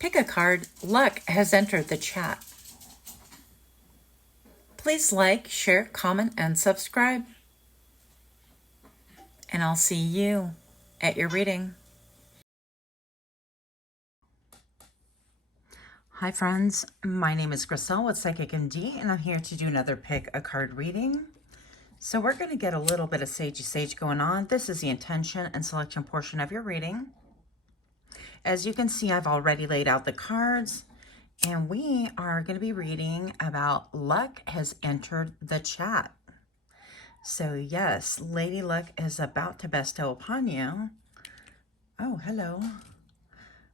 Pickacard luck has entered the chat. Please like, share, comment, and subscribe. And I'll see you at your reading. Hi friends, my name is Griselle with Psychic MD, and I'm here to do another Pickacard reading. So we're going to get a little bit of sagey sage going on. This is the intention and selection portion of your reading. As you can see, I've already laid out the cards, and we are going to be reading about luck has entered the chat. So yes, Lady Luck is about to bestow upon you, oh hello,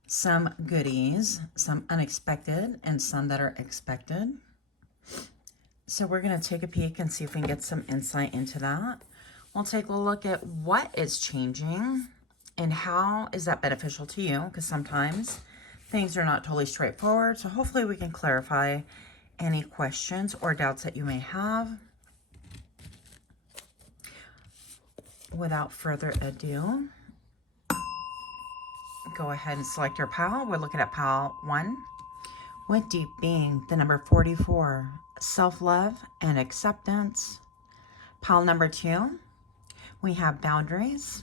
some goodies, some unexpected and some that are expected. So we're going to take a peek and see if we can get some insight into that. We'll take a look at what is changing and how is that beneficial to you, because sometimes things are not totally straightforward. So hopefully we can clarify any questions or doubts that you may have. Without further ado, go ahead and select your pile. We're looking at pile 1 with deep being, the number 44, self-love and acceptance. Pile number 2, we have boundaries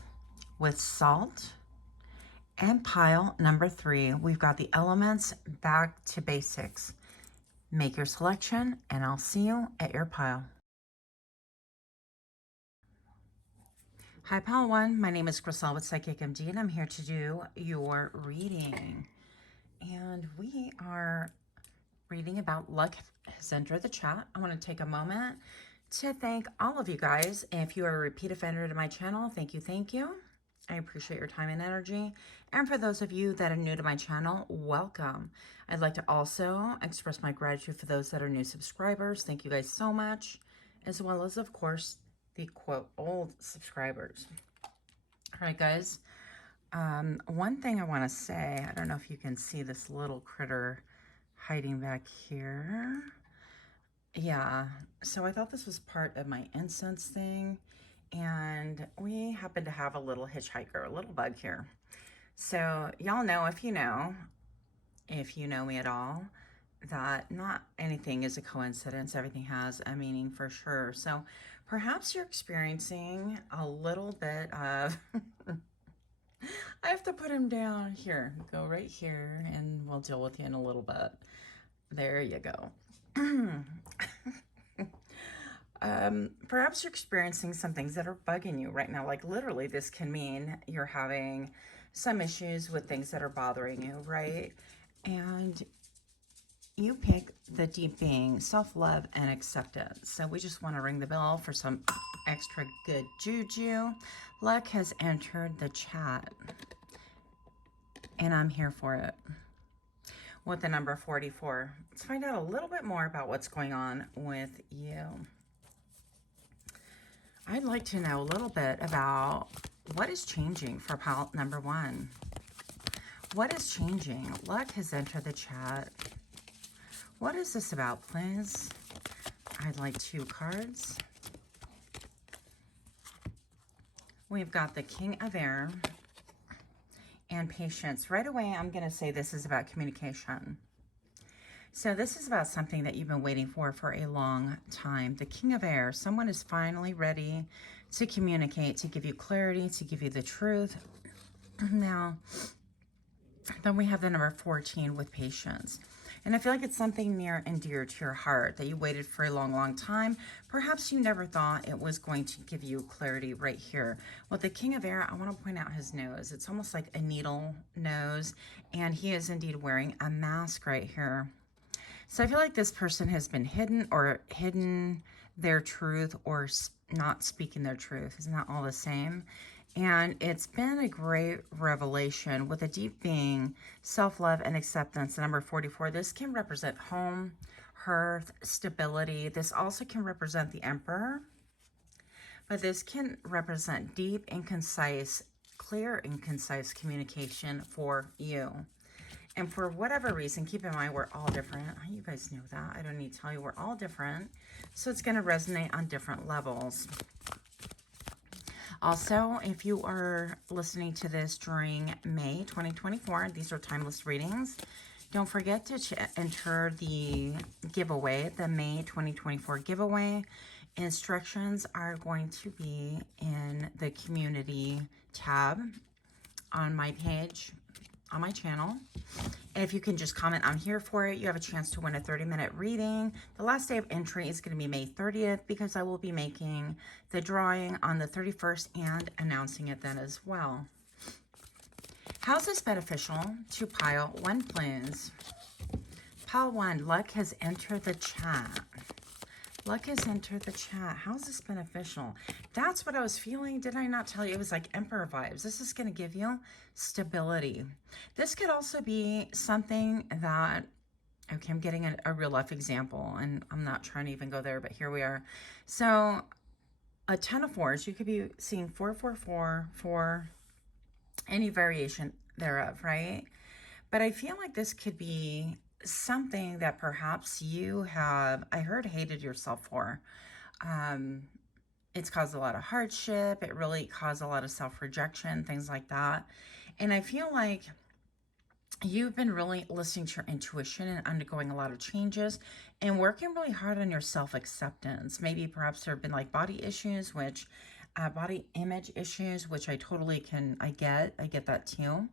with salt. And pile number 3, we've got the elements, back to basics. Make your selection and I'll see you at your pile. Hi pile 1, my name is Griselle with Psychic MD, and I'm here to do your reading. And we are reading about luck has entered the chat. I want to take a moment to thank all of you guys. If you are a repeat offender to my channel, thank you, thank you. I appreciate your time and energy. And for those of you that are new to my channel, welcome. I'd like to also express my gratitude for those that are new subscribers. Thank you guys so much, as well as, of course, the quote old subscribers. All right, guys. One thing I want to say, I don't know if you can see this little critter hiding back here. Yeah, so I thought this was part of my incense thing, and we happen to have a little hitchhiker, a little bug here. So y'all know, if you know me at all, that not anything is a coincidence. Everything has a meaning for sure. So perhaps you're experiencing a little bit of I have to put him down here. Go right here and we'll deal with you in a little bit. There you go. Perhaps you're experiencing some things that are bugging you right now. Like literally, this can mean you're having some issues with things that are bothering you, right? And you pick the deep being, self-love and acceptance. So we just want to ring the bell for some extra good juju. Luck has entered the chat, and I'm here for it. With the number 44, let's find out a little bit more about what's going on with you. I'd like to know a little bit about what is changing for pile number 1. What is changing? Luck has entered the chat. What is this about, please? I'd like 2 cards. We've got the King of Air and Patience. Right away, I'm going to say this is about communication. So this is about something that you've been waiting for a long time. The King of Air, someone is finally ready to communicate, to give you clarity, to give you the truth. Now, then we have the number 14 with Patience. And I feel like it's something near and dear to your heart that you waited for a long, long time. Perhaps you never thought it was going to give you clarity right here. With the King of Air, I want to point out his nose. It's almost like a needle nose, and he is indeed wearing a mask right here. So I feel like this person has been hidden their truth, or not speaking their truth. Isn't that all the same? And it's been a great revelation with a deep being, self-love and acceptance. The number 44, this can represent home, hearth, stability. This also can represent the Emperor, but this can represent deep and concise, clear and concise communication for you. And for whatever reason, keep in mind, we're all different. You guys know that. I don't need to tell you, we're all different. So it's going to resonate on different levels. Also, if you are listening to this during May 2024, these are timeless readings. Don't forget to enter the giveaway, the May 2024 giveaway. Instructions are going to be in the community tab on my page, on my channel. And if you can just comment, I'm here for it, you have a chance to win a 30-minute reading. The last day of entry is going to be May 30th because I will be making the drawing on the 31st and announcing it then as well. How's this beneficial to pile 1, please? Pile 1, luck has entered the chat. Luck has entered the chat. How's this beneficial? That's what I was feeling. Did I not tell you? It was like Emperor vibes. This is going to give you stability. This could also be something that, okay, I'm getting a real life example, and I'm not trying to even go there, but here we are. So a 10 of 4s, you could be seeing 4, 4, 4, 4, any variation thereof, right? But I feel like this could be something that perhaps you have, I heard, hated yourself for. It's caused a lot of hardship. It really caused a lot of self-rejection, things like that. And I feel like you've been really listening to your intuition and undergoing a lot of changes and working really hard on your self-acceptance. Maybe perhaps there have been like body issues, which body image issues, which I totally I get that too.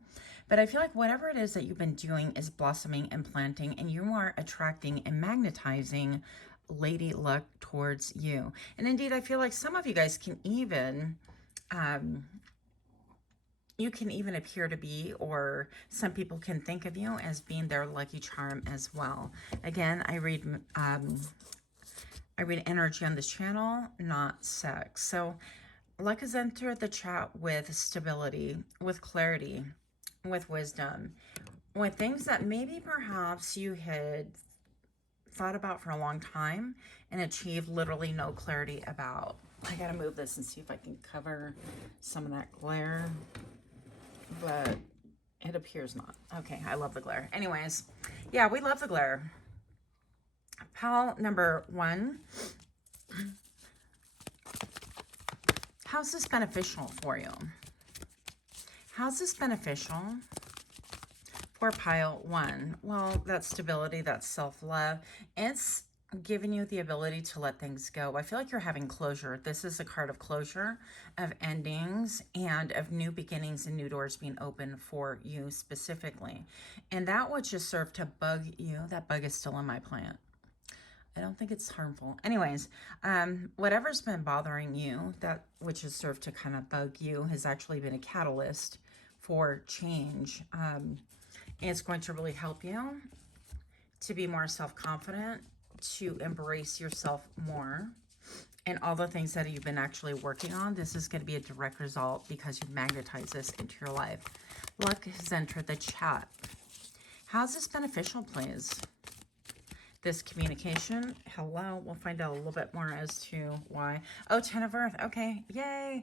But I feel like whatever it is that you've been doing is blossoming and planting, and you are attracting and magnetizing lady luck towards you. And indeed, I feel like some of you guys can even, you can even appear to be, or some people can think of you as being their lucky charm as well. Again, I read energy on this channel, not sex. So luck has entered the chat with stability, with clarity, with wisdom, with things that maybe perhaps you had thought about for a long time and achieved literally no clarity about. I gotta move this and see if I can cover some of that glare, but it appears not. Okay, I love the glare. Anyways, yeah, we love the glare. Pile number 1. How's this beneficial for you? How's this beneficial for pile 1? Well, that's stability, that's self-love. It's giving you the ability to let things go. I feel like you're having closure. This is a card of closure, of endings, and of new beginnings and new doors being open for you specifically. And that would just serve to bug you. That bug is still in my plant. I don't think it's harmful. Anyways, whatever's been bothering you, that which has served to kind of bug you, has actually been a catalyst for change. It's going to really help you to be more self-confident, to embrace yourself more, and all the things that you've been actually working on. This is going to be a direct result because you magnetize this into your life. Luck has entered the chat. How's this beneficial, please? This communication, hello, we'll find out a little bit more as to why. Oh, 10 of Earth, okay, yay.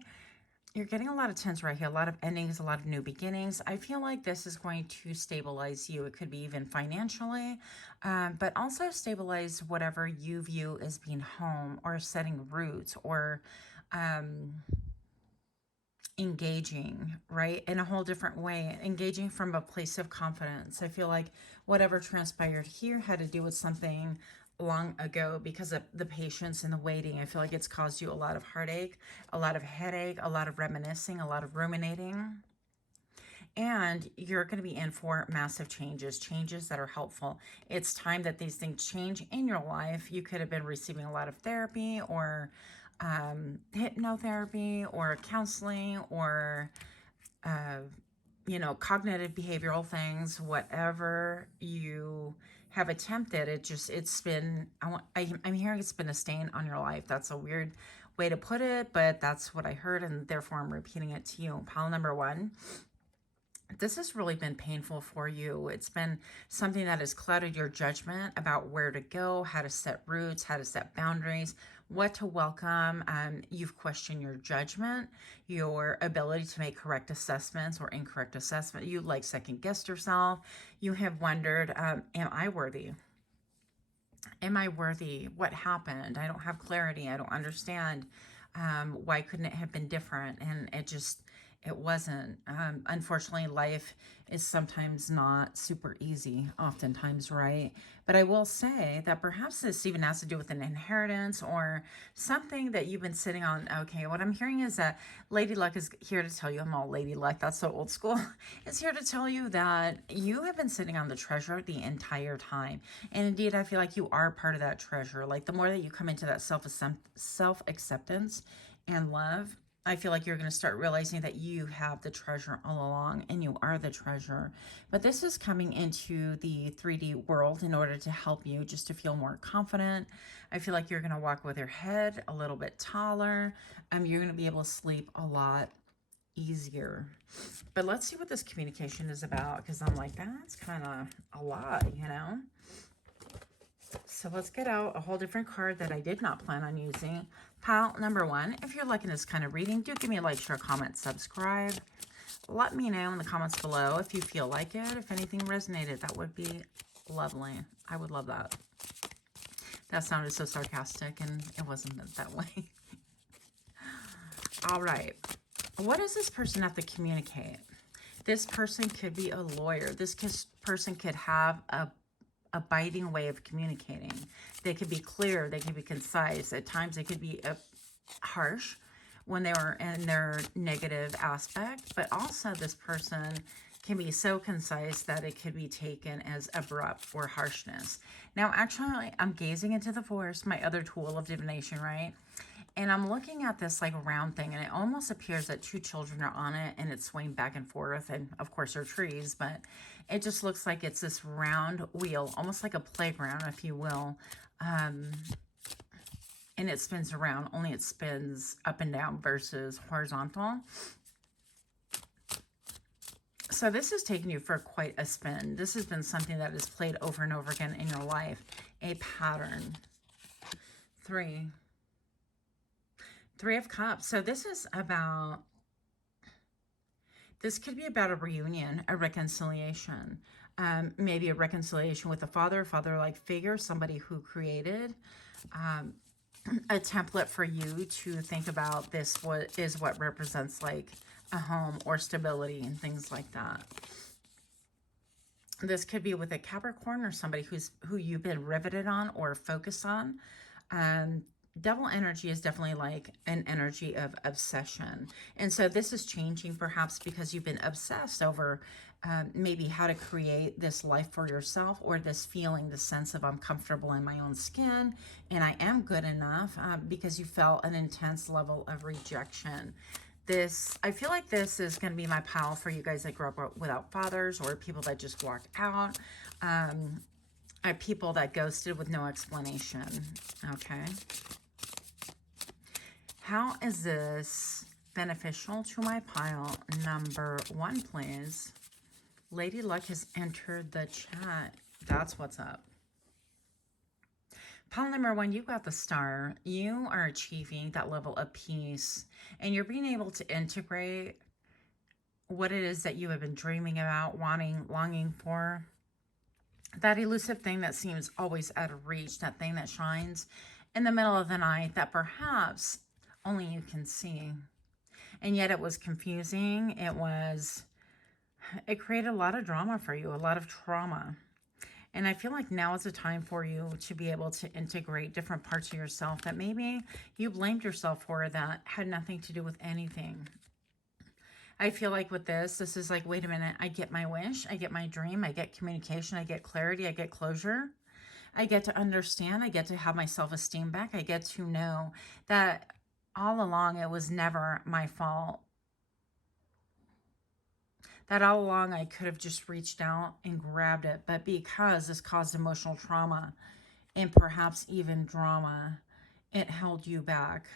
You're getting a lot of 10s right here, a lot of endings, a lot of new beginnings. I feel like this is going to stabilize you. It could be even financially, but also stabilize whatever you view as being home or setting roots or engaging, right, in a whole different way, engaging from a place of confidence. I feel like whatever transpired here had to do with something long ago because of the patience and the waiting. I feel like it's caused you a lot of heartache, a lot of headache, a lot of reminiscing, a lot of ruminating. And you're going to be in for massive changes, changes that are helpful. It's time that these things change in your life. You could have been receiving a lot of therapy or hypnotherapy or counseling or, you know, cognitive behavioral things, whatever you have attempted. It's been, I'm hearing it's been a stain on your life. That's a weird way to put it, but that's what I heard, and therefore I'm repeating it to you. Pile number 1. This has really been painful for you. It's been something that has clouded your judgment about where to go, how to set roots, how to set boundaries, what to welcome. You've questioned your judgment, your ability to make correct assessments or incorrect assessment. You like second guessed yourself. You have wondered, am I worthy? Am I worthy? What happened? I don't have clarity. I don't understand. Why couldn't it have been different? And it wasn't. Unfortunately, life is sometimes not super easy, oftentimes, right? But I will say that perhaps this even has to do with an inheritance or something that you've been sitting on. Okay, what I'm hearing is that Lady Luck is here to tell you, I'm all Lady Luck, that's so old school, is here to tell you that you have been sitting on the treasure the entire time. And indeed, I feel like you are part of that treasure. Like the more that you come into that self-acceptance and love, I feel like you're going to start realizing that you have the treasure all along and you are the treasure. But this is coming into the 3D world in order to help you just to feel more confident. I feel like you're going to walk with your head a little bit taller. You're going to be able to sleep a lot easier. But let's see what this communication is about, because I'm like, that's kind of a lot, you know? So let's get out a whole different card that I did not plan on using. Pile number 1, if you're liking this kind of reading, do give me a like, share, comment, subscribe. Let me know in the comments below if you feel like it, if anything resonated. That would be lovely. I would love that. That sounded so sarcastic, and it wasn't meant that way. All right. What does this person have to communicate? This person could be a lawyer. This person could have a biting way of communicating. They could be clear, they could be concise. At times they could be harsh when they were in their negative aspect, but also this person can be so concise that it could be taken as abrupt or harshness. Now, actually, I'm gazing into the forest, my other tool of divination, right? And I'm looking at this like round thing, and it almost appears that 2 children are on it, and it's swaying back and forth. And of course, they're trees, but it just looks like it's this round wheel, almost like a playground, if you will. And it spins around, only it spins up and down versus horizontal. So this is taking you for quite a spin. This has been something that is played over and over again in your life, a pattern. 3 of Cups. So this is about, this could be about a reunion, a reconciliation, maybe a reconciliation with a father-like figure, somebody who created a template for you to think about. This is what represents like a home or stability and things like that. This could be with a Capricorn or somebody who you've been riveted on or focused on. Devil energy is definitely like an energy of obsession. And so this is changing perhaps because you've been obsessed over maybe how to create this life for yourself, or this feeling, the sense of I'm comfortable in my own skin and I am good enough, because you felt an intense level of rejection. I feel like this is going to be my pile for you guys that grew up without fathers, or people that just walked out, people that ghosted with no explanation. Okay. How is this beneficial to my pile number 1, please? Lady Luck has entered the chat. That's what's up. Pile number 1, you got the Star. You are achieving that level of peace, and you're being able to integrate what it is that you have been dreaming about, wanting, longing for. That elusive thing that seems always out of reach, that thing that shines in the middle of the night that perhaps only you can see. And yet it was confusing. It created a lot of drama for you, a lot of trauma. And I feel like now is the time for you to be able to integrate different parts of yourself that maybe you blamed yourself for, that had nothing to do with anything. I feel like with this is like, wait a minute, I get my wish, I get my dream, I get communication, I get clarity, I get closure. I get to understand, I get to have my self-esteem back. I get to know that all along it was never my fault. That all along I could have just reached out and grabbed it, but because this caused emotional trauma and perhaps even drama, it held you back.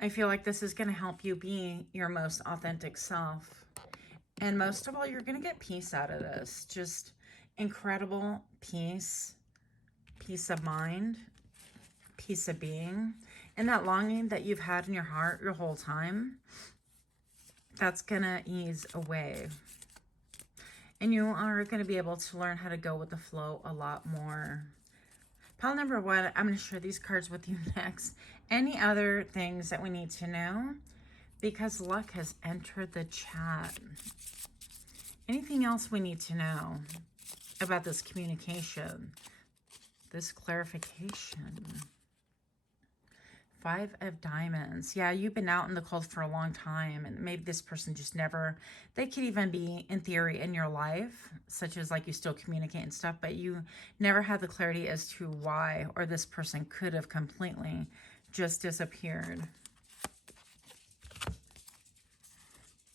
I feel like this is going to help you be your most authentic self. And most of all, you're going to get peace out of this. Just incredible peace, peace of mind, peace of being. And that longing that you've had in your heart your whole time, that's going to ease away. And you are going to be able to learn how to go with the flow a lot more. Pile number 1, I'm going to share these cards with you next. Any other things that we need to know because luck has entered the chat. Anything else we need to know about this communication, this clarification? 5 of Diamonds. Yeah, you've been out in the cold for a long time, and maybe this person just never, they could even be in theory in your life, such as like you still communicate and stuff, but you never had the clarity as to why, or this person could have completely just disappeared.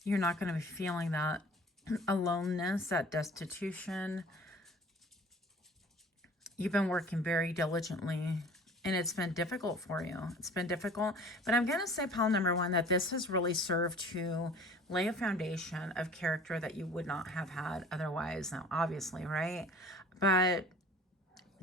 You're not going to be feeling that aloneness, that destitution. You've been working very diligently, and it's been difficult for you. It's been difficult. But I'm going to say, pile number 1, that this has really served to lay a foundation of character that you would not have had otherwise. Now, obviously, right? But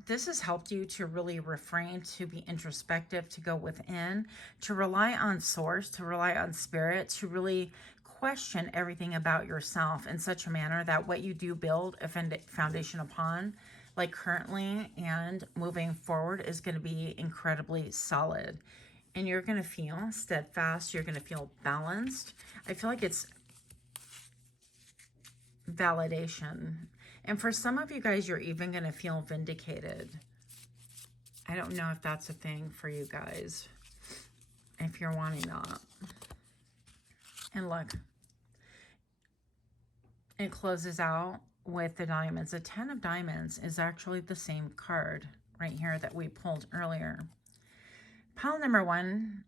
this has helped you to really refrain, to be introspective, to go within, to rely on source, to rely on spirit, to really question everything about yourself in such a manner that what you do build a foundation upon, like currently and moving forward, is going to be incredibly solid. And you're going to feel steadfast. You're going to feel balanced. I feel like it's validation. And for some of you guys, you're even going to feel vindicated. I don't know if that's a thing for you guys, if you're wanting that. And look, it closes out with the Diamonds. The 10 of Diamonds is actually the same card right here that we pulled earlier. Pile number 1,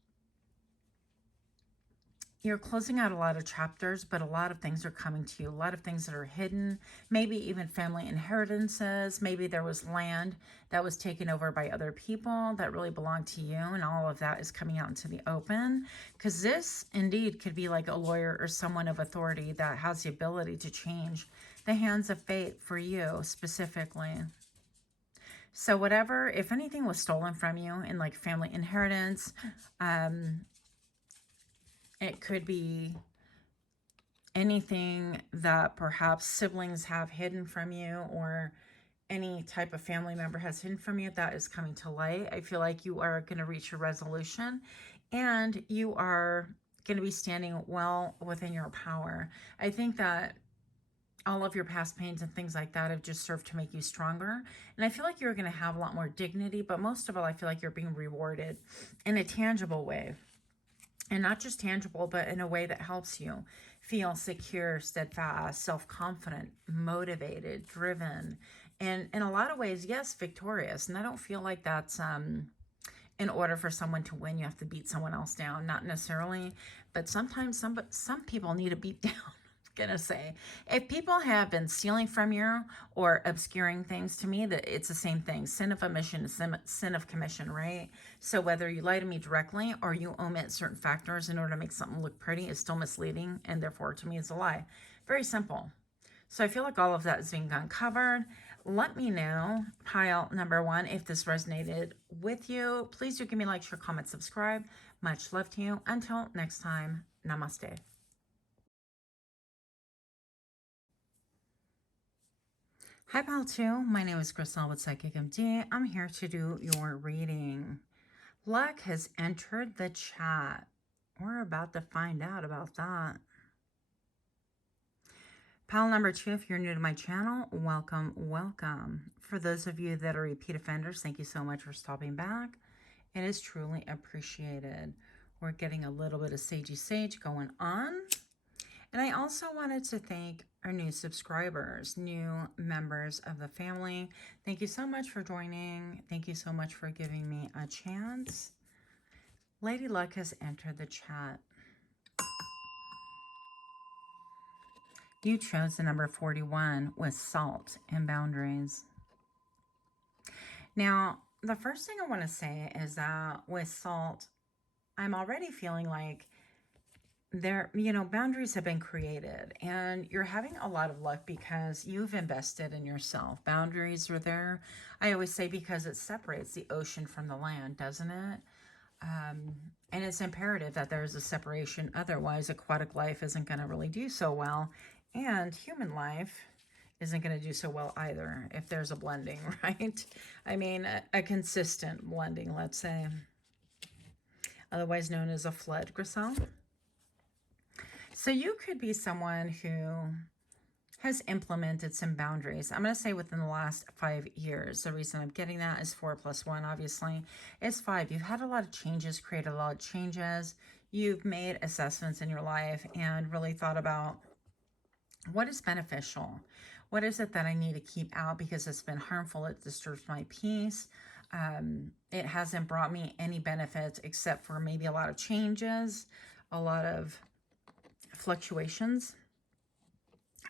you're closing out a lot of chapters, but a lot of things are coming to you. A lot of things that are hidden, maybe even family inheritances. Maybe there was land that was taken over by other people that really belonged to you, and all of that is coming out into the open. Because this indeed could be like a lawyer or someone of authority that has the ability to change the hands of fate for you specifically. So whatever, if anything was stolen from you in like family inheritance, it could be anything that perhaps siblings have hidden from you, or any type of family member has hidden from you, that is coming to light. I feel like you are going to reach a resolution, and you are going to be standing well within your power. I think that all of your past pains and things like that have just served to make you stronger. And I feel like you're going to have a lot more dignity, but most of all, I feel like you're being rewarded in a tangible way. And not just tangible, but in a way that helps you feel secure, steadfast, self-confident, motivated, driven, and in a lot of ways, yes, victorious. And I don't feel like that's in order for someone to win, you have to beat someone else down. Not necessarily, but sometimes some people need to beat down. Gonna say, if people have been stealing from you or obscuring things, to me that it's the same thing. Sin of omission is sin of commission, right? So whether you lie to me directly or you omit certain factors in order to make something look pretty is still misleading, and therefore to me it's a lie. Very simple. So I feel like all of that is being uncovered. Let me know, pile number 1, if this resonated with you. Please do give me a like, share, comment, subscribe. Much love to you. Until next time, namaste. Hi, pile 2. My name is Crystal with Psychic MD. I'm here to do your reading. Luck has entered the chat. We're about to find out about that. Pile number 2, if you're new to my channel, welcome, welcome. For those of you that are repeat offenders, thank you so much for stopping back. It is truly appreciated. We're getting a little bit of sagey sage going on. And I also wanted to thank our new subscribers, new members of the family. Thank you so much for joining. Thank you so much for giving me a chance. Lady Luck has entered the chat. You chose the number 41 with salt and boundaries. Now, the first thing I want to say is that with salt, I'm already feeling like there, boundaries have been created, and you're having a lot of luck because you've invested in yourself. Boundaries are there. I always say because it separates the ocean from the land, doesn't it? And it's imperative that there's a separation. Otherwise, aquatic life isn't going to really do so well, and human life isn't going to do so well either if there's a blending, right? I mean, a consistent blending, let's say, otherwise known as a flood, Grisel. So you could be someone who has implemented some boundaries. I'm going to say within the last 5 years. The reason I'm getting that is 4 plus 1, obviously, is 5. You've had a lot of changes, created a lot of changes. You've made assessments in your life and really thought about what is beneficial. What is it that I need to keep out because it's been harmful? It disturbs my peace. It hasn't brought me any benefits except for maybe a lot of changes, a lot of fluctuations.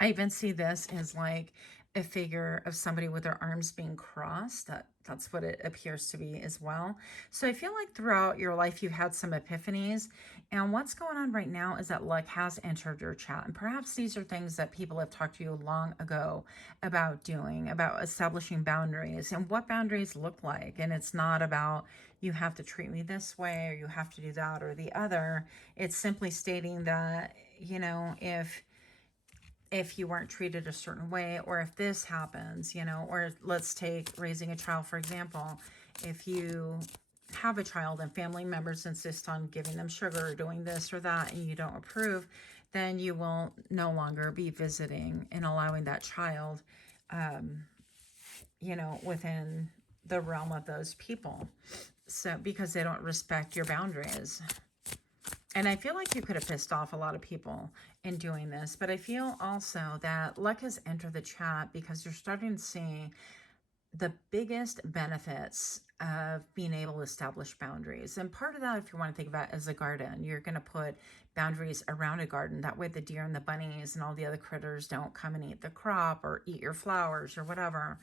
I even see this as like a figure of somebody with their arms being crossed. That's what it appears to be as well. So I feel like throughout your life, you've had some epiphanies. And what's going on right now is that luck has entered your chat. And perhaps these are things that people have talked to you long ago about doing, about establishing boundaries and what boundaries look like. And it's not about you have to treat me this way or you have to do that or the other. It's simply stating that, you know, if you weren't treated a certain way, or if this happens, you know, or let's take raising a child, for example. If you have a child and family members insist on giving them sugar or doing this or that and you don't approve, then you will no longer be visiting and allowing that child, you know, within the realm of those people. So, because they don't respect your boundaries. And I feel like you could have pissed off a lot of people in doing this, but I feel also that luck has entered the chat because you're starting to see the biggest benefits of being able to establish boundaries. And part of that, if you want to think about it as a garden, you're going to put boundaries around a garden. That way the deer and the bunnies and all the other critters don't come and eat the crop or eat your flowers or whatever.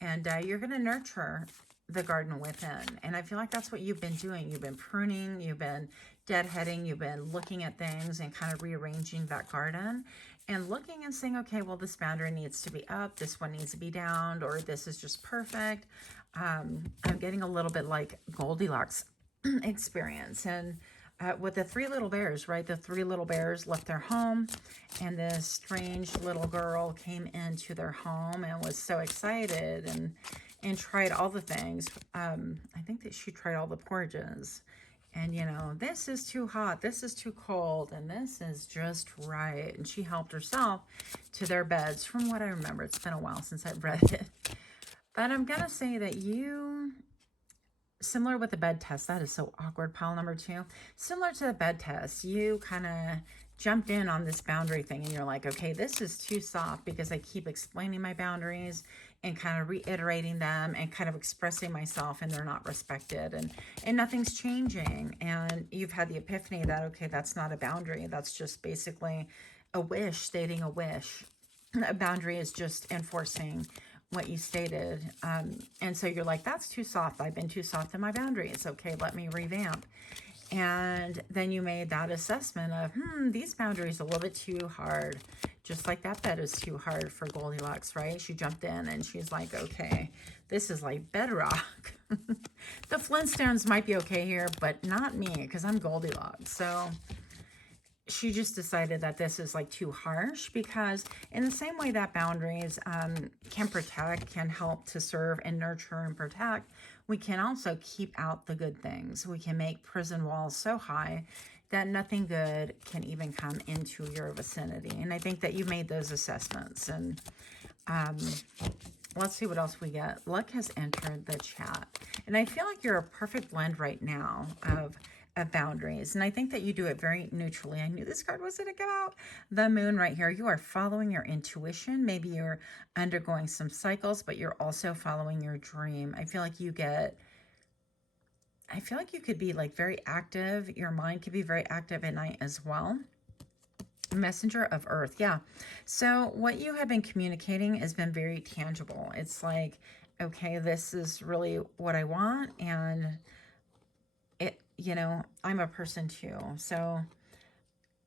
And you're going to nurture the garden within. And I feel like that's what you've been doing. You've been pruning, you've been deadheading, you've been looking at things and kind of rearranging that garden and looking and saying, okay, well, this boundary needs to be up, this one needs to be down, or this is just perfect. I'm getting a little bit like Goldilocks experience. And with the 3 little bears, right? The 3 little bears left their home and this strange little girl came into their home and was so excited and tried all the things. I think that she tried all the porridges. And, you know, this is too hot, this is too cold, and this is just right. And she helped herself to their beds, from what I remember. It's been a while since I've read it. But I'm going to say that you, similar with the bed test, that is so awkward, pile number 2. Similar to the bed test, you kind of jumped in on this boundary thing and you're like, okay, this is too soft because I keep explaining my boundaries and kind of reiterating them and kind of expressing myself and they're not respected and nothing's changing. And you've had the epiphany that, okay, that's not a boundary. That's just basically a wish, stating a wish. A boundary is just enforcing what you stated. And so you're like, that's too soft. I've been too soft in my boundaries. Okay, let me revamp. And then you made that assessment of, these boundaries are a little bit too hard. Just like that bed is too hard for Goldilocks, right? She jumped in and she's like, okay, this is like bedrock. The Flintstones might be okay here, but not me because I'm Goldilocks. So she just decided that this is like too harsh, because in the same way that boundaries can protect, can help to serve and nurture and protect, we can also keep out the good things. We can make prison walls so high that nothing good can even come into your vicinity. And I think that you made those assessments. And let's see what else we get. Luck has entered the chat. And I feel like you're a perfect blend right now of boundaries. And I think that you do it very neutrally. I knew this card was going to come out. The moon right here. You are following your intuition. Maybe you're undergoing some cycles, but you're also following your dream. I feel like you could be like very active. Your mind could be very active at night as well. Messenger of Earth. Yeah. So what you have been communicating has been very tangible. It's like, okay, this is really what I want. And you know, I'm a person too, so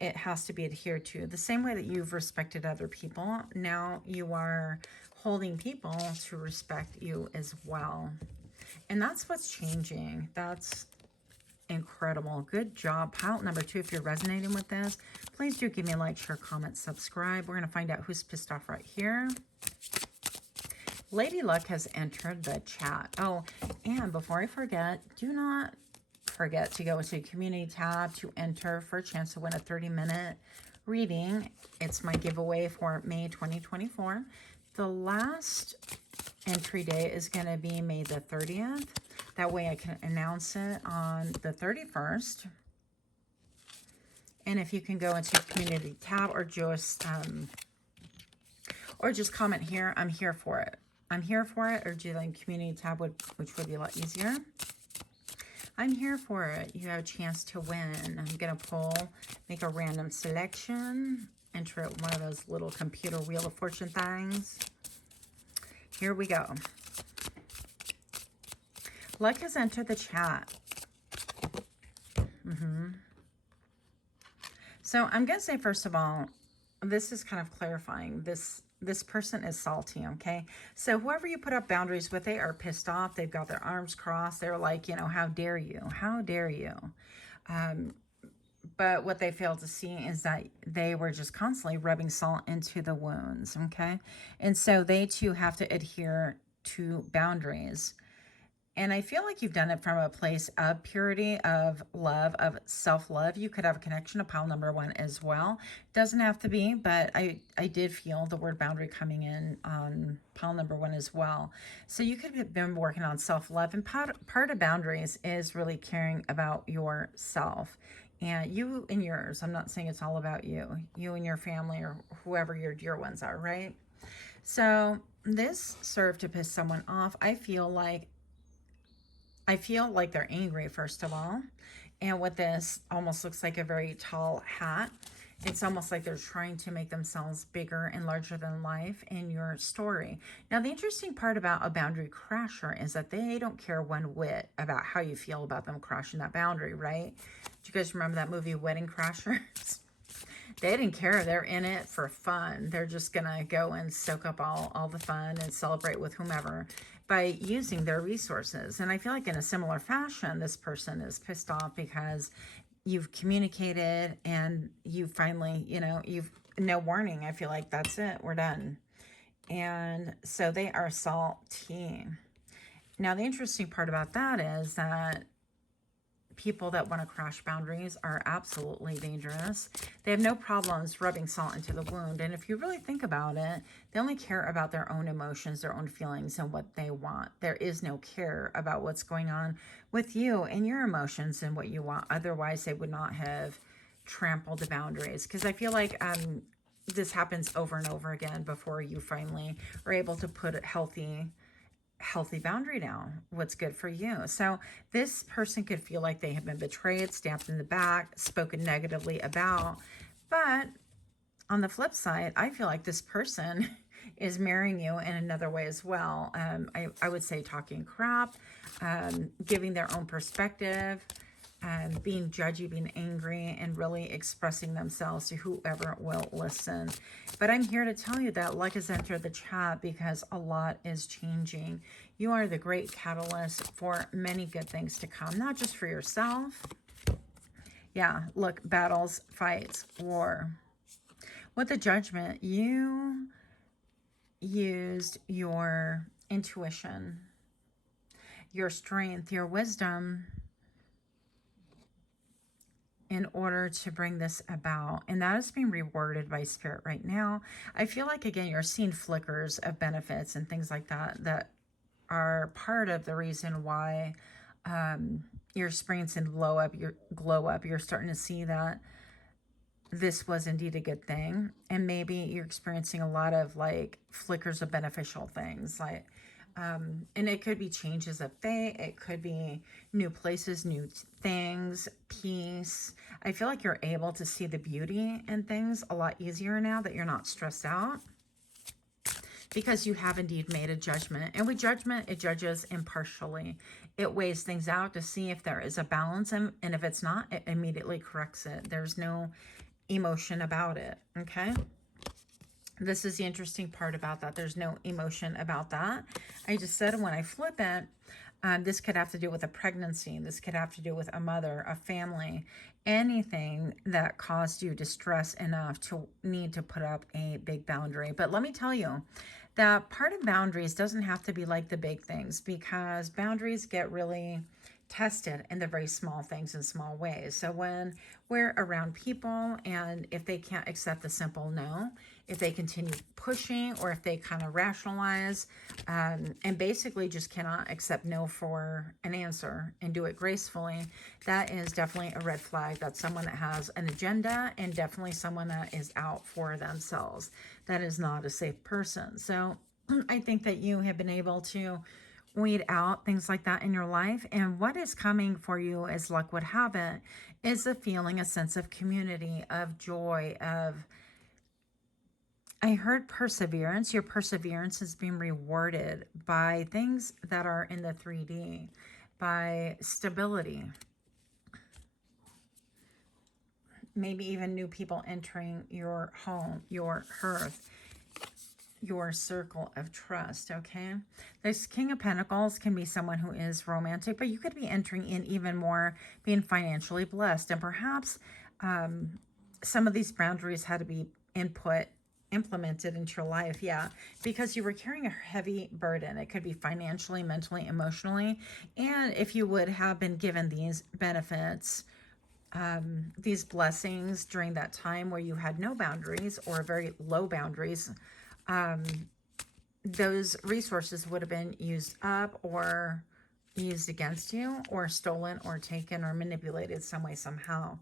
it has to be adhered to. The same way that you've respected other people, now you are holding people to respect you as well. And that's what's changing. That's incredible. Good job. Pile number 2, if you're resonating with this, please do give me a like, share, comment, subscribe. We're going to find out who's pissed off right here. Lady Luck has entered the chat. Oh, and before I forget, do not forget to go to the community tab to enter for a chance to win a 30-minute reading. It's my giveaway for May 2024. The last entry day is going to be May the 30th. That way I can announce it on the 31st. And if you can go into community tab or just comment here, I'm here for it. I'm here for it, or do the community tab, which would be a lot easier. I'm here for it. You have a chance to win. I'm going to pull, make a random selection, enter it one of those little computer wheel of fortune things. Here we go. Luck has entered the chat. So I'm going to say, first of all, this is kind of clarifying. This person is salty, okay? So whoever you put up boundaries with, they are pissed off. They've got their arms crossed. They're like, you know, how dare you? How dare you? But what they fail to see is that they were just constantly rubbing salt into the wounds, okay? And so they too have to adhere to boundaries. And I feel like you've done it from a place of purity, of love, of self-love. You could have a connection to pile number 1 as well. Doesn't have to be, but I did feel the word boundary coming in on pile number 1 as well. So you could have been working on self-love. And part of boundaries is really caring about yourself. And you and yours. I'm not saying it's all about you. You and your family, or whoever your dear ones are, right? So this served to piss someone off. I feel like they're angry, first of all. And with this, almost looks like a very tall hat. It's almost like they're trying to make themselves bigger and larger than life in your story. Now, the interesting part about a boundary crasher is that they don't care one whit about how you feel about them crashing that boundary, right? Do you guys remember that movie, Wedding Crashers? They didn't care. They're in it for fun. They're just going to go and soak up all the fun and celebrate with whomever by using their resources. And I feel like in a similar fashion, this person is pissed off because you've communicated and you finally, you know, you've no warning. I feel like that's it. We're done. And so they are salty. Now, the interesting part about that is that people that want to crash boundaries are absolutely dangerous. They have no problems rubbing salt into the wound. And if you really think about it, they only care about their own emotions, their own feelings, and what they want. There is no care about what's going on with you and your emotions and what you want. Otherwise, they would not have trampled the boundaries. Because I feel like this happens over and over again before you finally are able to put a healthy boundary down, what's good for you. So this person could feel like they have been betrayed, stabbed in the back, spoken negatively about. But on the flip side, I feel like this person is marrying you in another way as well. I would say talking crap, giving their own perspective, being judgy, being angry, and really expressing themselves to whoever will listen. But I'm here to tell you that luck has entered the chat because a lot is changing. You are the great catalyst for many good things to come, not just for yourself. Yeah, look, battles, fights, war. With the Judgment, you used your intuition, your strength, your wisdom in order to bring this about. And that is being rewarded by Spirit right now. I feel like, again, you're seeing flickers of benefits and things like that that are part of the reason why you're experiencing glow up. You're starting to see that this was indeed a good thing. And maybe you're experiencing a lot of like flickers of beneficial things, like and it could be changes of fate. It could be new places, new things, peace. I feel like you're able to see the beauty in things a lot easier now that you're not stressed out, because you have indeed made a judgment. And with judgment, it judges impartially. It weighs things out to see if there is a balance, and if it's not, it immediately corrects it. There's no emotion about it, okay? This is the interesting part about that. There's no emotion about that. I just said when I flip it, this could have to do with a pregnancy. This could have to do with a mother, a family, anything that caused you distress enough to need to put up a big boundary. But let me tell you that part of boundaries doesn't have to be like the big things, because boundaries get really tested in the very small things and small ways. So when we're around people and if they can't accept the simple no, if they continue pushing or if they kind of rationalize and basically just cannot accept no for an answer and do it gracefully, that is definitely a red flag. That's someone that has an agenda and definitely someone that is out for themselves. That is not a safe person. So I think that you have been able to weed out things like that in your life. And what is coming for you, as luck would have it, is a feeling, a sense of community, of joy, of, I heard perseverance. Your perseverance is being rewarded by things that are in the 3D, by stability. Maybe even new people entering your home, your hearth, your circle of trust, okay? This King of Pentacles can be someone who is romantic, but you could be entering in even more being financially blessed. And perhaps some of these boundaries had to be implemented into your life, yeah, because you were carrying a heavy burden. It could be financially, mentally, emotionally. And if you would have been given these benefits, these blessings during that time where you had no boundaries or very low boundaries, those resources would have been used up or used against you or stolen or taken or manipulated some way, somehow.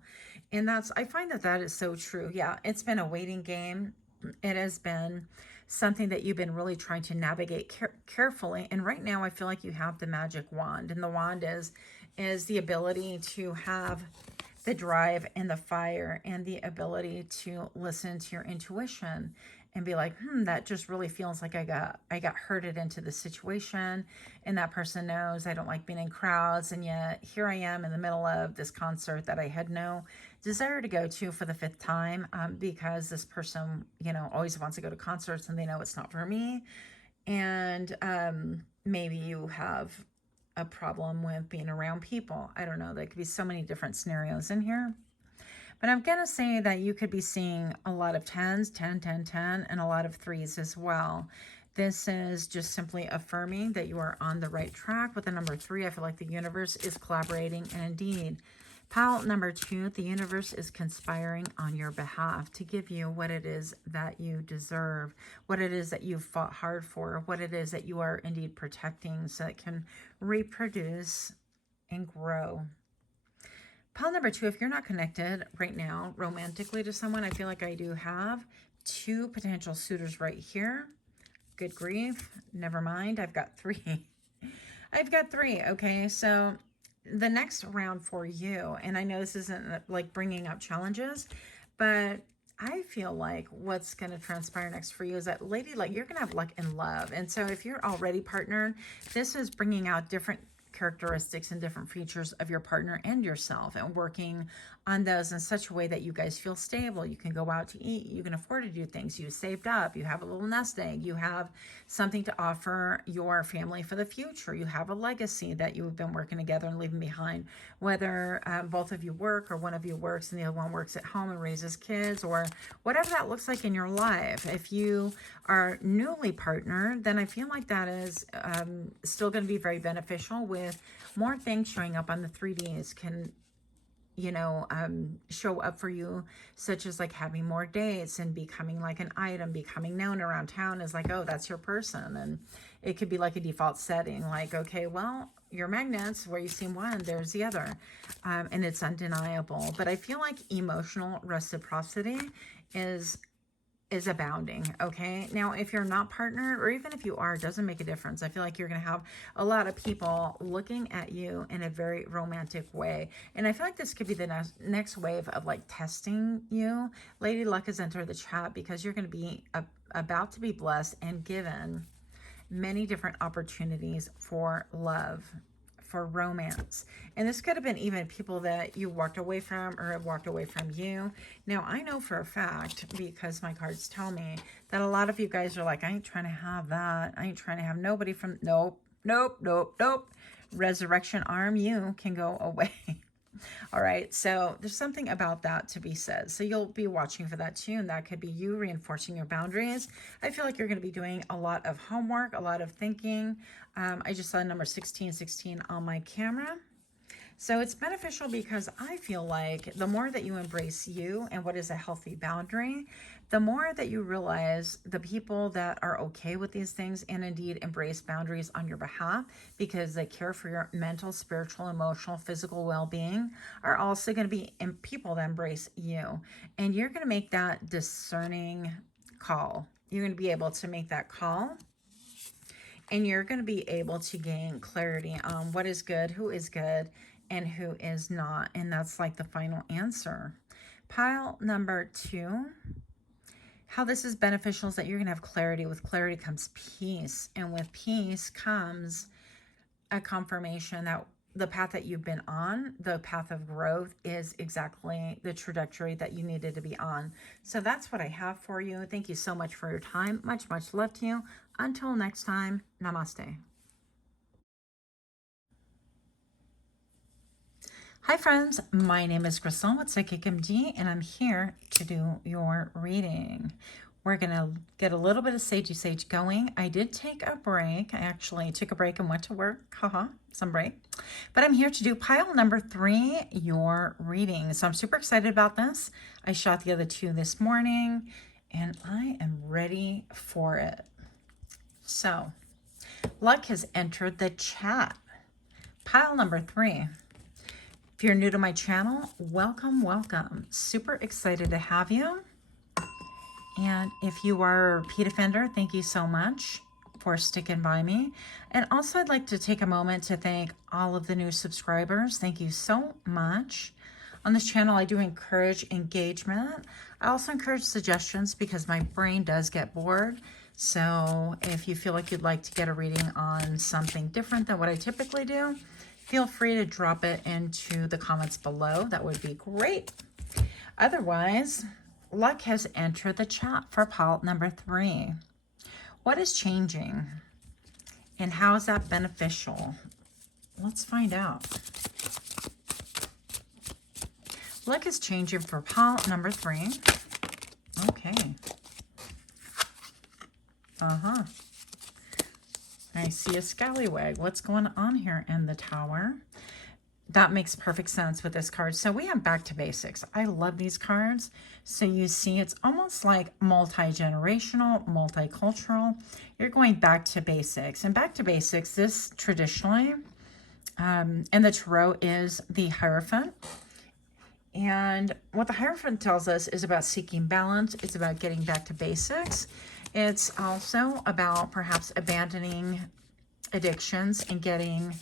And I find that is so true. Yeah, it's been a waiting game. It has been something that you've been really trying to navigate carefully. And right now I feel like you have the magic wand, and the wand is the ability to have the drive and the fire and the ability to listen to your intuition and be like, that just really feels like I got herded into the situation, and that person knows I don't like being in crowds, and yet here I am in the middle of this concert that I had no desire to go to for the 5th time, because this person, always wants to go to concerts and they know it's not for me. And maybe you have a problem with being around people. I don't know. There could be so many different scenarios in here. But I'm going to say that you could be seeing a lot of 10s, 10, 10, 10, and a lot of 3s as well. This is just simply affirming that you are on the right track with the number 3. I feel like the universe is collaborating, and indeed, pile number 2, the universe is conspiring on your behalf to give you what it is that you deserve, what it is that you've fought hard for, what it is that you are indeed protecting so it can reproduce and grow. Pile number 2, if you're not connected right now romantically to someone, I feel like I do have 2 potential suitors right here. Good grief. Never mind. I've got 3. I've got 3. Okay. So the next round for you, and I know this isn't like bringing up challenges, but I feel like what's going to transpire next for you is that, lady, like, you're going to have luck in love. And so if you're already partnered, this is bringing out different characteristics and different features of your partner and yourself, and working on those in such a way that you guys feel stable. You can go out to eat, you can afford to do things, you saved up, you have a little nest egg, you have something to offer your family for the future, you have a legacy that you've been working together and leaving behind, whether both of you work or one of you works and the other one works at home and raises kids, or whatever that looks like in your life. If you are newly partnered, then I feel like that is still going to be very beneficial, with more things showing up on the 3Ds can show up for you, such as like having more dates and becoming like an item, becoming known around town as like, oh, that's your person. And it could be like a default setting, like, okay, well, your magnets, where you see one, there's the other, and it's undeniable. But I feel like emotional reciprocity is abounding. Okay, now if you're not partnered, or even if you are, it doesn't make a difference. I feel like you're going to have a lot of people looking at you in a very romantic way, and I feel like this could be the next wave of like testing you. Lady Luck has entered the chat because you're going to be about to be blessed and given many different opportunities for love, for romance. And this could have been even people that you walked away from or have walked away from you. Now, I know for a fact, because my cards tell me, that a lot of you guys are like, I ain't trying to have that. I ain't trying to have nobody from, nope, nope, nope, nope. Resurrection arm, you can go away. All right, so there's something about that to be said. So you'll be watching for that too, and that could be you reinforcing your boundaries. I feel like you're going to be doing a lot of homework, a lot of thinking. I just saw number 1616 on my camera. So it's beneficial because I feel like the more that you embrace you and what is a healthy boundary, the more that you realize the people that are okay with these things and indeed embrace boundaries on your behalf because they care for your mental, spiritual, emotional, physical well-being are also going to be people that embrace you. And you're going to make that discerning call. You're going to be able to make that call. And you're going to be able to gain clarity on what is good, who is good, and who is not. And that's like the final answer. Pile number 2. How this is beneficial is that you're going to have clarity. With clarity comes peace. And with peace comes a confirmation that the path that you've been on, the path of growth, is exactly the trajectory that you needed to be on. So that's what I have for you. Thank you so much for your time. Much, much love to you. Until next time, namaste. Hi friends, my name is Crystal with Psychic MD, and I'm here to do your reading. We're going to get a little bit of Sagey Sage going. I did take a break. I actually took a break and went to work. Haha, some break. But I'm here to do pile number 3, your reading. So I'm super excited about this. I shot the other 2 this morning, and I am ready for it. So, luck has entered the chat. Pile number 3. If you're new to my channel, welcome, welcome. Super excited to have you. And if you are a repeat offender, thank you so much for sticking by me. And also, I'd like to take a moment to thank all of the new subscribers. Thank you so much. On this channel, I do encourage engagement. I also encourage suggestions because my brain does get bored. So if you feel like you'd like to get a reading on something different than what I typically do, feel free to drop it into the comments below. That would be great. Otherwise, luck has entered the chat for pile number 3. What is changing? And how is that beneficial? Let's find out. Luck is changing for pile number 3. Okay. I see a scallywag. What's going on here in the tower? That makes perfect sense with this card. So we have back to basics. I love these cards. So you see it's almost like multi-generational, multicultural. You're going back to basics. And back to basics, this traditionally, in the Tarot is the Hierophant. And what the Hierophant tells us is about seeking balance. It's about getting back to basics. It's also about perhaps abandoning addictions and getting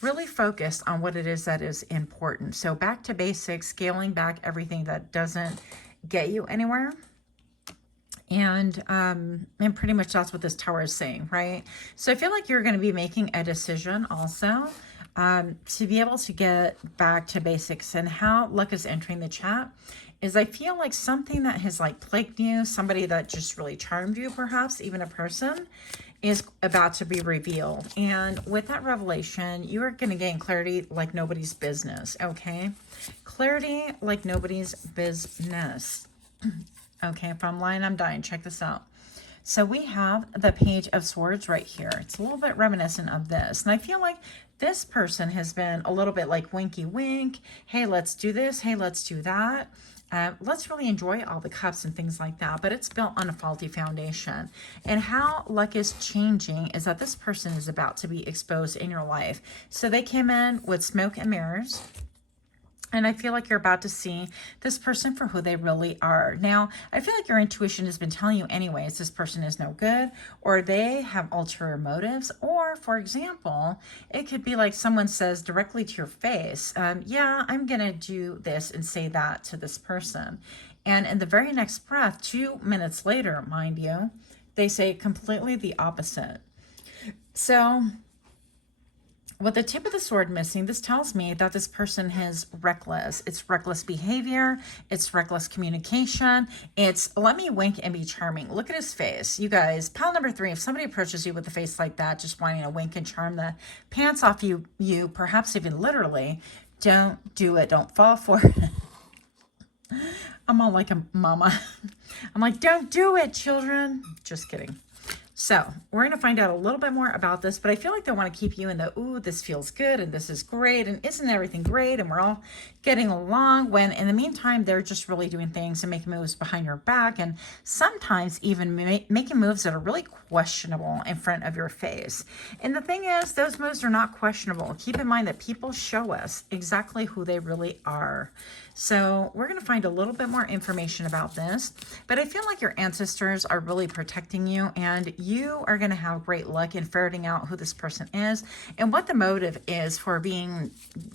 really focused on what it is that is important. So back to basics, scaling back everything that doesn't get you anywhere. And pretty much that's what this tower is saying, right? So I feel like you're going to be making a decision also to be able to get back to basics. And how luck is entering the chat is I feel like something that has like plagued you, somebody that just really charmed you, perhaps even a person, is about to be revealed. And with that revelation, you are going to gain clarity like nobody's business, okay? Clarity like nobody's business. Okay, if I'm lying, I'm dying. Check this out. So we have the Page of Swords right here. It's a little bit reminiscent of this. And I feel like this person has been a little bit like winky wink. Hey, let's do this. Hey, let's do that. Let's really enjoy all the cups and things like that, but it's built on a faulty foundation. And how luck is changing is that this person is about to be exposed in your life. So they came in with smoke and mirrors. And I feel like you're about to see this person for who they really are. Now, I feel like your intuition has been telling you anyways, this person is no good, or they have ulterior motives. Or, for example, it could be like someone says directly to your face, yeah, I'm going to do this and say that to this person. And in the very next breath, 2 minutes later, mind you, they say completely the opposite. So with the tip of the sword missing, this tells me that this person is reckless. It's reckless behavior. It's reckless communication. It's let me wink and be charming. Look at his face. You guys, pile number 3, if somebody approaches you with a face like that, just wanting to wink and charm the pants off you, perhaps even literally, don't do it. Don't fall for it. I'm all like a mama. I'm like, don't do it, children. Just kidding. So we're going to find out a little bit more about this, but I feel like they want to keep you in the, ooh, this feels good and this is great and isn't everything great and we're all getting along, when in the meantime, they're just really doing things and making moves behind your back, and sometimes even making moves that are really questionable in front of your face. And the thing is, those moves are not questionable. Keep in mind that people show us exactly who they really are. So we're going to find a little bit more information about this, but I feel like your ancestors are really protecting you, and you are going to have great luck in ferreting out who this person is and what the motive is for being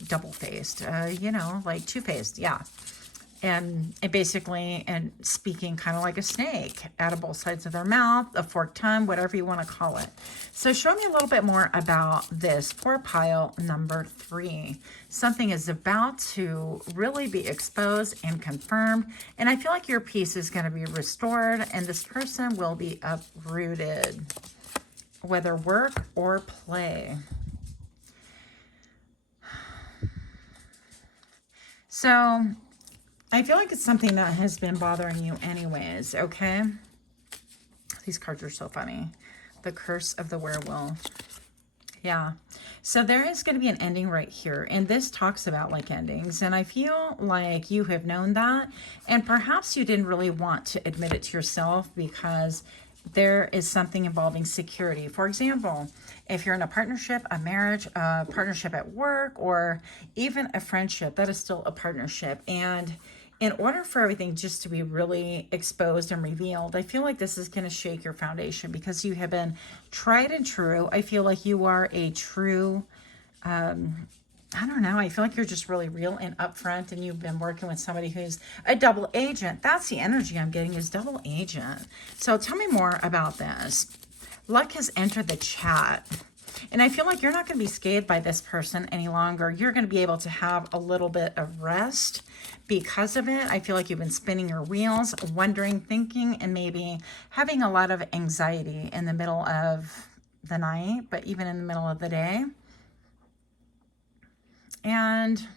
double-faced, you know, like two-faced. Yeah. And basically, and speaking kind of like a snake, out of both sides of their mouth, a forked tongue, whatever you want to call it. So show me a little bit more about this for pile number 3. Something is about to really be exposed and confirmed, and I feel like your peace is going to be restored, and this person will be uprooted, whether work or play. So I feel like it's something that has been bothering you anyways, okay? These cards are so funny. The Curse of the Werewolf. Yeah. So there is going to be an ending right here. And this talks about like endings. And I feel like you have known that. And perhaps you didn't really want to admit it to yourself because there is something involving security. For example, if you're in a partnership, a marriage, a partnership at work, or even a friendship, that is still a partnership. And in order for everything just to be really exposed and revealed, I feel like this is going to shake your foundation because you have been tried and true. I feel like you are a true, I don't know, I feel like you're just really real and upfront, and you've been working with somebody who's a double agent. That's the energy I'm getting, is double agent. So tell me more about this. Luck has entered the chat. And I feel like you're not going to be scathed by this person any longer. You're going to be able to have a little bit of rest because of it. I feel like you've been spinning your wheels, wondering, thinking, and maybe having a lot of anxiety in the middle of the night, but even in the middle of the day. And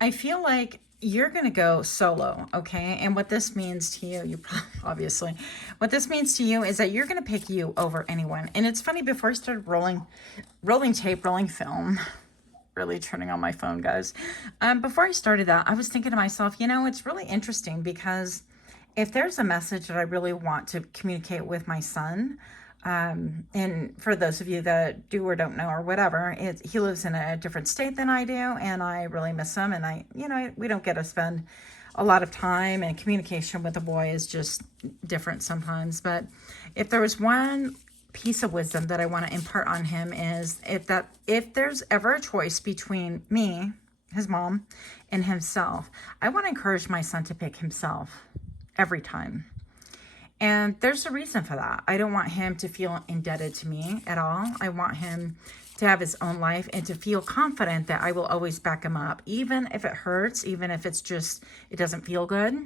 I feel like you're going to go solo, okay? And what this means to you, obviously, what this means to you is that you're going to pick you over anyone. And it's funny, before I started rolling film, really turning on my phone, guys. Before I started that, I was thinking to myself, you know, it's really interesting because if there's a message that I really want to communicate with my son, and for those of you that do or don't know or whatever, he lives in a different state than I do, and I really miss him. And we don't get to spend a lot of time, and communication with the boy is just different sometimes. But if there was one piece of wisdom that I want to impart on him, is if there's ever a choice between me, his mom, and himself, I want to encourage my son to pick himself every time. And there's a reason for that. I don't want him to feel indebted to me at all. I want him to have his own life and to feel confident that I will always back him up, even if it hurts, even if it's just, it doesn't feel good.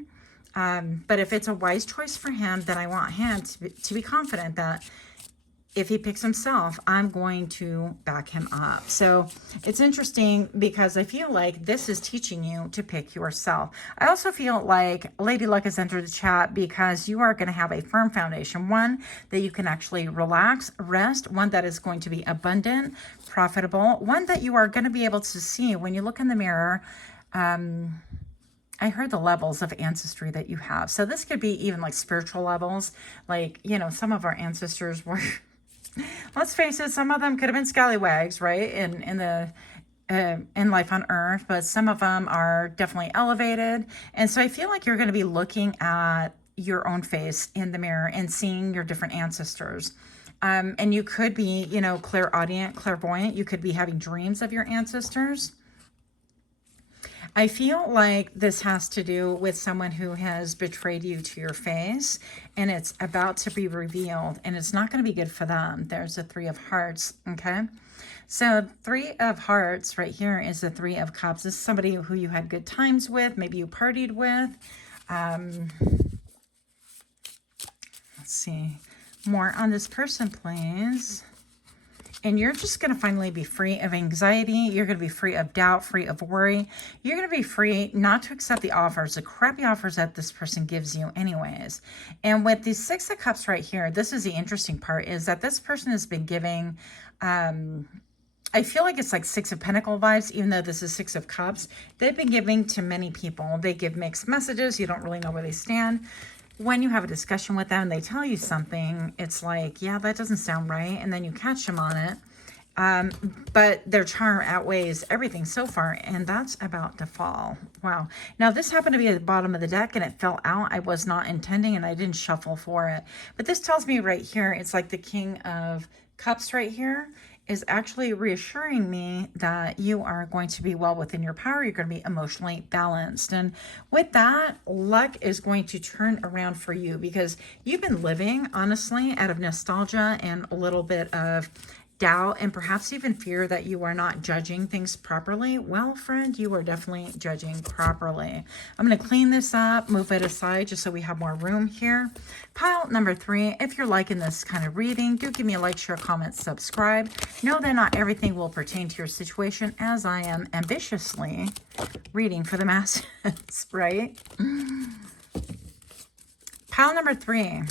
But if it's a wise choice for him, then I want him to be confident that if he picks himself, I'm going to back him up. So it's interesting because I feel like this is teaching you to pick yourself. I also feel like Lady Luck has entered the chat because you are going to have a firm foundation, one that you can actually relax, rest, one that is going to be abundant, profitable, one that you are going to be able to see when you look in the mirror. I heard the levels of ancestry that you have. So this could be even like spiritual levels. Like, you know, some of our ancestors were... Let's face it, some of them could have been scallywags, right, in life on Earth, but some of them are definitely elevated. And so I feel like you're going to be looking at your own face in the mirror and seeing your different ancestors. And you could be, you know, clairaudient, clairvoyant. You could be having dreams of your ancestors. I feel like this has to do with someone who has betrayed you to your face, and it's about to be revealed, and it's not going to be good for them. There's a 3 of Hearts, okay? So 3 of Hearts right here is the 3 of Cups. This is somebody who you had good times with, maybe you partied with. Let's see. More on this person, please. And you're just going to finally be free of anxiety. You're going to be free of doubt, free of worry. You're going to be free not to accept the offers, the crappy offers that this person gives you anyways. And with the Six of Cups right here, this is the interesting part, is that this person has been giving, I feel like it's like Six of Pentacle vibes, even though this is Six of Cups. They've been giving to many people. They give mixed messages. You don't really know where they stand. When you have a discussion with them, they tell you something, it's like, yeah, that doesn't sound right. And then you catch them on it. But their charm outweighs everything so far. And that's about to fall. Wow. Now, this happened to be at the bottom of the deck and it fell out. I was not intending and I didn't shuffle for it. But this tells me right here, it's like the King of Cups right here is actually reassuring me that you are going to be well within your power. You're going to be emotionally balanced. And with that, luck is going to turn around for you because you've been living, honestly, out of nostalgia and a little bit of doubt and perhaps even fear that you are not judging things properly. Well, friend, you are definitely judging properly. I'm going to clean this up, move it aside just so we have more room here. Pile number 3, if you're liking this kind of reading, do give me a like, share, comment, subscribe. Know that not everything will pertain to your situation as I am ambitiously reading for the masses, right? Pile number 3.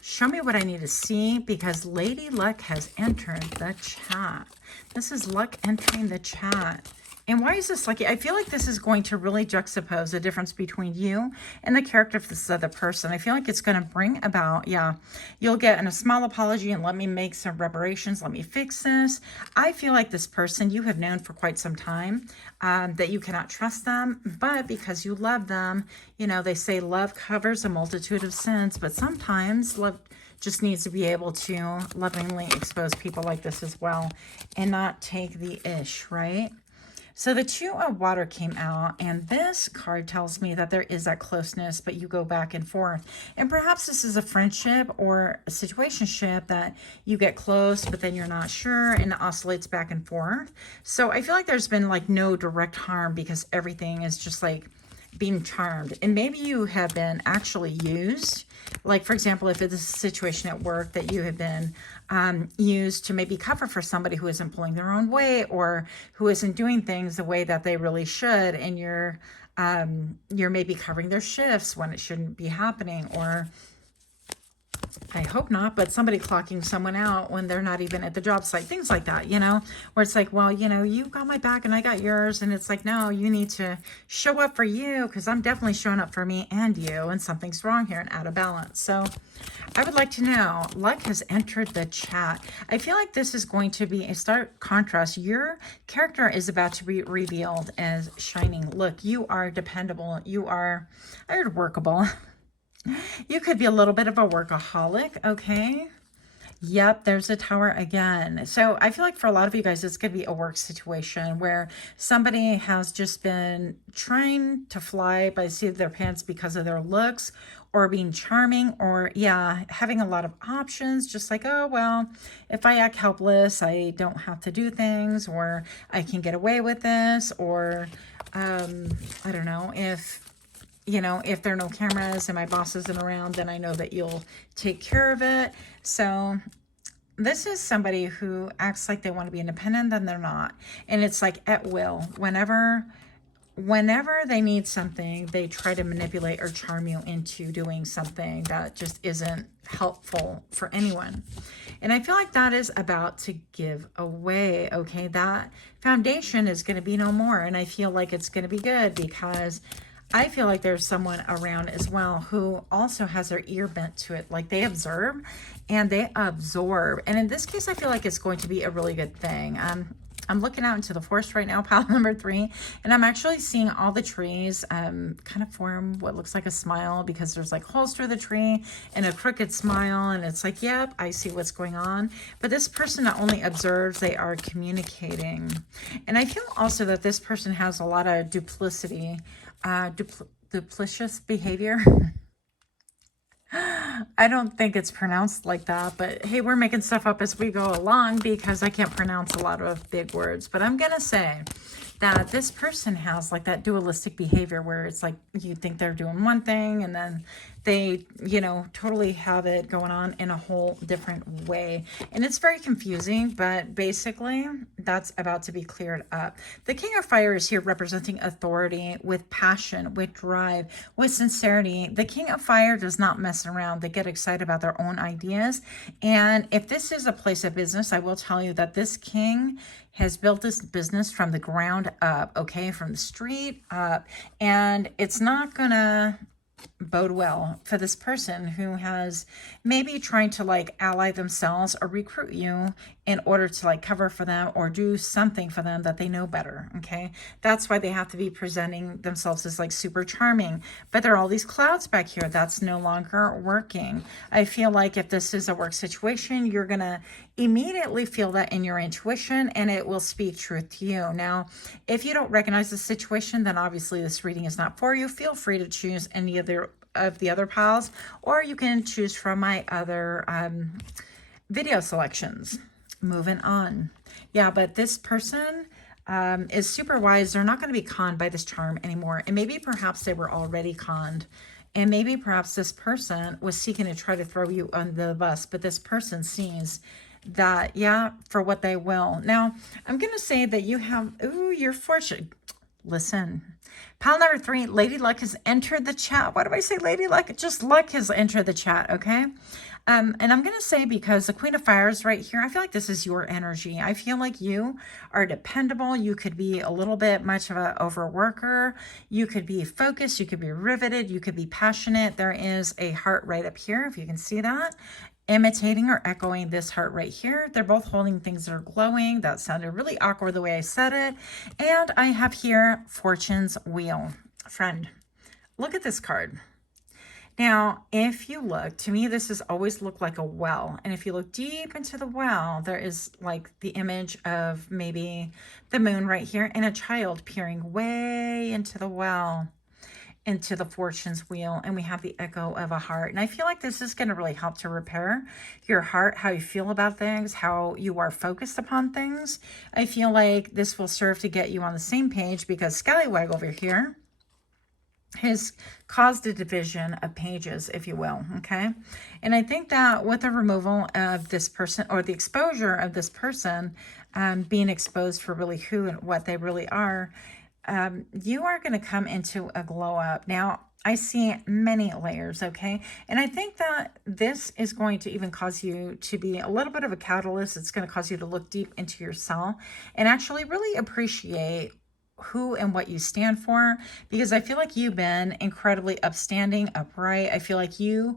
Show me what I need to see because Lady Luck has entered the chat. This is Luck entering the chat. And why is this lucky? I feel like this is going to really juxtapose the difference between you and the character of this other person. I feel like it's going to bring about, yeah, you'll get a small apology and let me make some reparations. Let me fix this. I feel like this person you have known for quite some time, that you cannot trust them, but because you love them, you know, they say love covers a multitude of sins, but sometimes love just needs to be able to lovingly expose people like this as well and not take the ish, right? So the Two of Water came out, and this card tells me that there is that closeness, but you go back and forth. And perhaps this is a friendship or a situationship that you get close, but then you're not sure, and it oscillates back and forth. So I feel like there's been like no direct harm because everything is just like being charmed. And maybe you have been actually used. Like, for example, if it's a situation at work that you have been used to maybe cover for somebody who isn't pulling their own weight or who isn't doing things the way that they really should, and you're maybe covering their shifts when it shouldn't be happening, or I hope not, but somebody clocking someone out when they're not even at the job site, things like that, you know, where it's like, well, you know, you got my back and I got yours. And it's like, no, you need to show up for you because I'm definitely showing up for me and you, and something's wrong here and out of balance. So I would like to know, luck has entered the chat. I feel like this is going to be a stark contrast. Your character is about to be revealed as shining. Look, you are dependable. You are, I heard workable. You could be a little bit of a workaholic, okay? Yep, there's a Tower again. So I feel like for a lot of you guys, it's going to be a work situation where somebody has just been trying to fly by the seat of their pants because of their looks or being charming, or, yeah, having a lot of options, just like, oh, well, if I act helpless, I don't have to do things, or I can get away with this, or I don't know, if you know, if there are no cameras and my boss isn't around, then I know that you'll take care of it. So this is somebody who acts like they want to be independent, then they're not. And it's like at will. Whenever they need something, they try to manipulate or charm you into doing something that just isn't helpful for anyone. And I feel like that is about to give away, okay? That foundation is going to be no more. And I feel like it's going to be good because I feel like there's someone around as well who also has their ear bent to it. Like they observe and they absorb. And in this case, I feel like it's going to be a really good thing. I'm looking out into the forest right now, pile number 3, and I'm actually seeing all the trees kind of form what looks like a smile because there's like holes through the tree and a crooked smile. And it's like, yep, I see what's going on. But this person not only observes, they are communicating. And I feel also that this person has a lot of duplicity, duplicitous behavior. I don't think it's pronounced like that, but hey, we're making stuff up as we go along because I can't pronounce a lot of big words. But I'm going to say that this person has like that dualistic behavior where it's like you think they're doing one thing and then they, you know, totally have it going on in a whole different way. And it's very confusing, but basically that's about to be cleared up. The King of Fire is here representing authority with passion, with drive, with sincerity. The King of Fire does not mess around. They get excited about their own ideas. And if this is a place of business, I will tell you that this king has built this business from the ground up, okay, from the street up, and it's not gonna bode well for this person who has maybe trying to like ally themselves or recruit you in order to like cover for them or do something for them that they know better. Okay, that's why they have to be presenting themselves as like super charming, but there are all these clouds back here. That's no longer working. I feel like if this is a work situation, you're gonna immediately feel that in your intuition and it will speak truth to you. Now, if you don't recognize the situation, then obviously this reading is not for you. Feel free to choose any of the other piles, or you can choose from my other video selections. Moving on. Yeah, but this person is super wise. They're not going to be conned by this charm anymore. And maybe perhaps they were already conned. And maybe perhaps this person was seeking to try to throw you on the bus, but this person sees that, yeah, for what they will. Now, I'm going to say that you have, ooh, your fortune. Listen, pile number 3, Lady Luck has entered the chat. Why do I say Lady Luck? Just Luck has entered the chat, okay? And I'm going to say because the Queen of Fire is right here, I feel like this is your energy. I feel like you are dependable. You could be a little bit much of an overworker. You could be focused. You could be riveted. You could be passionate. There is a heart right up here, if you can see that, imitating or echoing this heart right here. They're both holding things that are glowing. That sounded really awkward the way I said it. And I have here Fortune's Wheel. Friend, look at this card. Now, if you look, to me, this has always looked like a well. And if you look deep into the well, there is like the image of maybe the moon right here and a child peering way into the well, into the Fortune's Wheel, and we have the echo of a heart. And I feel like this is going to really help to repair your heart, how you feel about things, how you are focused upon things. I feel like this will serve to get you on the same page because Scallywag over here has caused a division of pages, if you will, okay? And I think that with the removal of this person, or the exposure of this person being exposed for really who and what they really are, you are going to come into a glow up. Now, I see many layers, okay? And I think that this is going to even cause you to be a little bit of a catalyst. It's going to cause you to look deep into yourself and actually really appreciate who and what you stand for, because I feel like you've been incredibly upstanding, upright. I feel like you're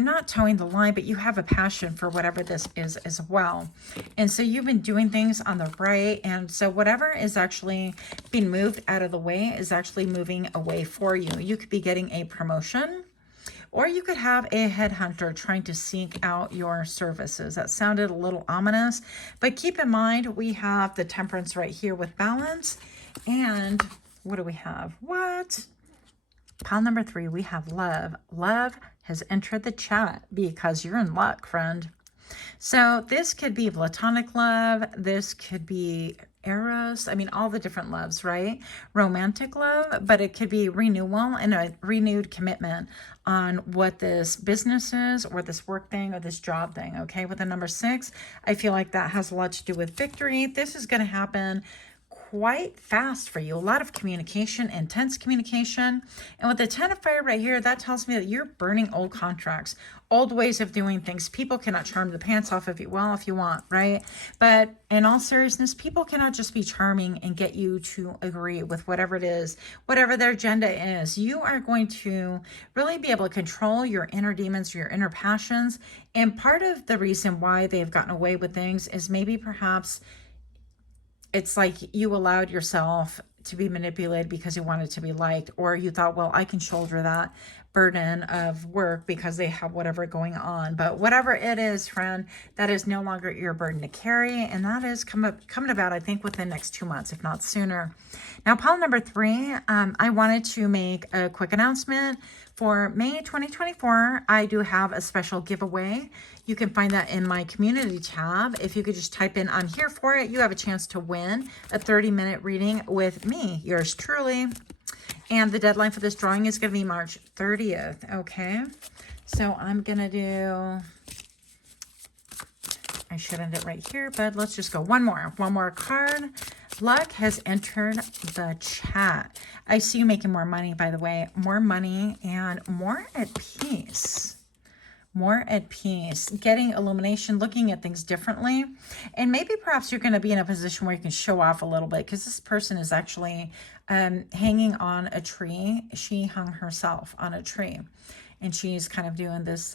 not towing the line, but you have a passion for whatever this is as well. And so you've been doing things on the right. And so whatever is actually being moved out of the way is actually moving away for you. You could be getting a promotion, or you could have a headhunter trying to seek out your services. That sounded a little ominous, but keep in mind, we have the Temperance right here with balance. And what do we have? What? Pile number 3, we have love. Love has entered the chat because you're in luck, friend. So this could be platonic love. This could be Eros. I mean, all the different loves, right? Romantic love, but it could be renewal and a renewed commitment on what this business is, or this work thing, or this job thing, okay? With the number 6, I feel like that has a lot to do with victory. This is going to happen quite fast for you. A lot of communication, intense communication. And with the 10 of Fire right here, that tells me that you're burning old contracts, old ways of doing things. People cannot charm the pants off of you. Well, if you want, right? But in all seriousness, people cannot just be charming and get you to agree with whatever it is, whatever their agenda is. You are going to really be able to control your inner demons, your inner passions. And part of the reason why they've gotten away with things is maybe perhaps it's like you allowed yourself to be manipulated because you wanted to be liked, or you thought, well, I can shoulder that burden of work because they have whatever going on. But whatever it is, friend, that is no longer your burden to carry. And that is coming about, I think, within the next 2 months, if not sooner. Now, pile number 3, I wanted to make a quick announcement For May 2024, I do have a special giveaway. You can find that in my community tab. If you could just type in "I'm here for it," you have a chance to win a 30-minute reading with me, yours truly. And the deadline for this drawing is going to be March 30th, okay? So I'm going to do, I should end it right here, but let's just go one more card. Luck has entered the chat. I see you making more money, by the way. More money and more at peace. More at peace. Getting illumination, looking at things differently. And maybe perhaps you're going to be in a position where you can show off a little bit, because this person is actually hanging on a tree. She hung herself on a tree. And she's kind of doing this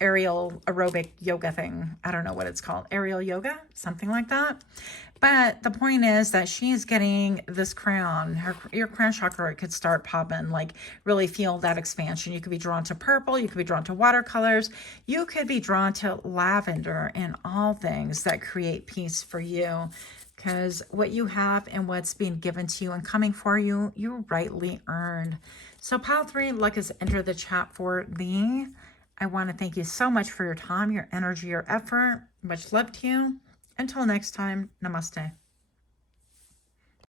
aerial aerobic yoga thing. I don't know what it's called. Aerial yoga? Something like that. But the point is that she's getting this crown. Your crown chakra could start popping, like really feel that expansion. You could be drawn to purple. You could be drawn to watercolors. You could be drawn to lavender and all things that create peace for you. Because what you have and what's being given to you and coming for you, you rightly earned. So pile 3, luck has entered the chat for thee. I want to thank you so much for your time, your energy, your effort. Much love to you. Until next time, namaste.